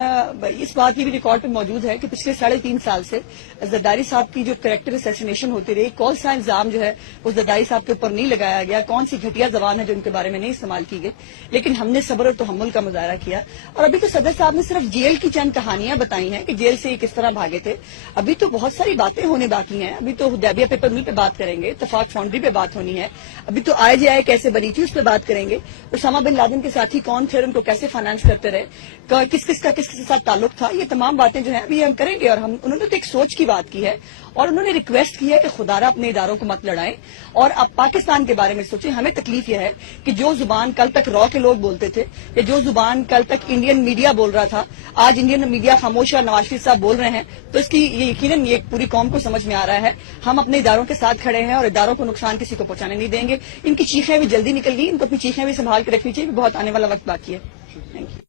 इस बात की भी रिकॉर्ड पे मौजूद है कि पिछले 3.5 साल से जरदारी साहब की जो कैरेक्टर असैसिनेशन होती रही, कौन सा इल्जाम जो है वो जरदारी साहब के ऊपर नहीं लगाया गया, कौन सी घटिया जबान है जो उनके बारे में नहीं इस्तेमाल की गई, लेकिन हमने सब्र और तहम्मुल का मुजाहरा किया। और अभी तो सदर साहब ने सिर्फ जेल की चंद कहानियां बताई हैं कि जेल से ये किस तरह भागे थे। अभी तो बहुत सारी बातें होने बाकी हैं। अभी तो हुदैबिया पेपर मिल पे बात करेंगे, इत्तेफाक फाउंड्री पे बात होनी है, अभी तो IJI कैसे बनी थी उस पर बात करेंगे, उसामा बिन लादेन के साथी कौन थे, उनको कैसे फाइनेंस करते रहे, किस किस के साथ ताल्लुक था, ये तमाम बातें जो है अभी हम करेंगे। और उन्होंने तो एक सोच की बात की है और उन्होंने रिक्वेस्ट की है कि खुदारा अपने इदारों को मत लड़ाएं और अब पाकिस्तान के बारे में सोचें। हमें तकलीफ यह है कि जो जुबान कल तक रॉ के लोग बोलते थे या जो जुबान कल तक इंडियन मीडिया बोल रहा था, आज इंडियन मीडिया खामोश है, नवाज शरीफ साहब बोल रहे हैं, तो इसकी ये यकीनन ये पूरी कौम को समझ में आ रहा है। हम अपने इदारों के साथ खड़े हैं और इदारों को नुकसान किसी को पहुंचाने नहीं देंगे। इनकी चीखें भी जल्दी निकल गई, इनको अपनी चीखें भी संभाल के रखनी चाहिए, बहुत आने वाला वक्त बाकी है। Thank you.